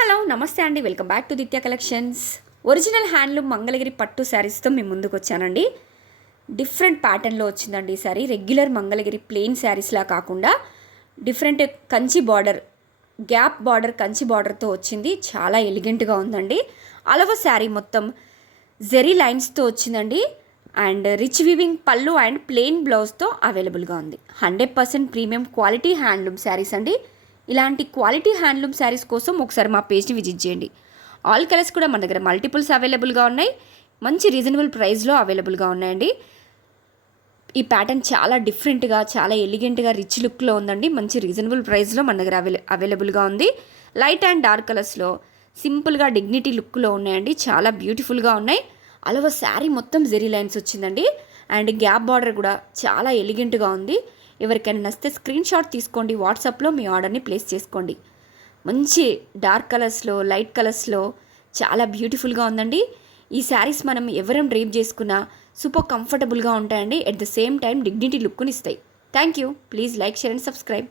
Hello నమస్తే అండి, welcome back to Ditya collections. Original handloom Mangalagiri పట్టు శారీస్తో మీ ముందుకు వచ్చానండి. డిఫరెంట్ ప్యాటర్న్లో వచ్చిందండి ఈ శారీ. రెగ్యులర్ మంగళగిరి ప్లెయిన్ శారీస్లా కాకుండా different Kanchi border, gap border, Kanchi బార్డర్తో వచ్చింది. చాలా ఎలిగెంట్గా ఉందండి. అలవ శారీ మొత్తం జెరీ లైన్స్తో వచ్చిందండి. అండ్ రిచ్ వివింగ్ పళ్ళు అండ్ ప్లెయిన్ బ్లౌజ్తో అవైలబుల్గా ఉంది. 100% ప్రీమియం క్వాలిటీ హ్యాండ్లూమ్ శారీస్ అండి. ఇలాంటి క్వాలిటీ హ్యాండ్లూమ్ శారీస్ కోసం ఒకసారి మా పేజ్ని విజిట్ చేయండి. ఆల్ కలర్స్ కూడా మన దగ్గర మల్టిపుల్స్ అవైలబుల్గా ఉన్నాయి. మంచి రీజనబుల్ ప్రైస్లో అవైలబుల్గా ఉన్నాయండి. ఈ ప్యాటర్న్ చాలా డిఫరెంట్గా, చాలా ఎలిగెంట్గా, రిచ్ లుక్లో ఉందండి. మంచి రీజనబుల్ ప్రైస్లో మన దగ్గర అవైలబుల్గా ఉంది. లైట్ అండ్ డార్క్ కలర్స్లో సింపుల్గా డిగ్నిటీ లుక్లో ఉన్నాయండి. చాలా బ్యూటిఫుల్గా ఉన్నాయి. అలవ శారీ మొత్తం జెరీ లైన్స్ వచ్చిందండి. అండ్ గ్యాప్ బార్డర్ కూడా చాలా ఎలిగెంట్గా ఉంది. ఎవరికైనా నచ్చితే స్క్రీన్ షాట్ తీసుకోండి, వాట్సాప్లో మీ ఆర్డర్ని ప్లేస్ చేసుకోండి. మంచి డార్క్ కలర్స్లో, లైట్ కలర్స్లో చాలా బ్యూటిఫుల్గా ఉందండి. ఈ శారీస్ మనం ఎవరం డ్రేప్ చేసుకున్నా సూపర్ కంఫర్టబుల్గా ఉంటాయండి. At the same time dignity లుక్ని ఇస్తాయి. Thank you. Please like, share and subscribe.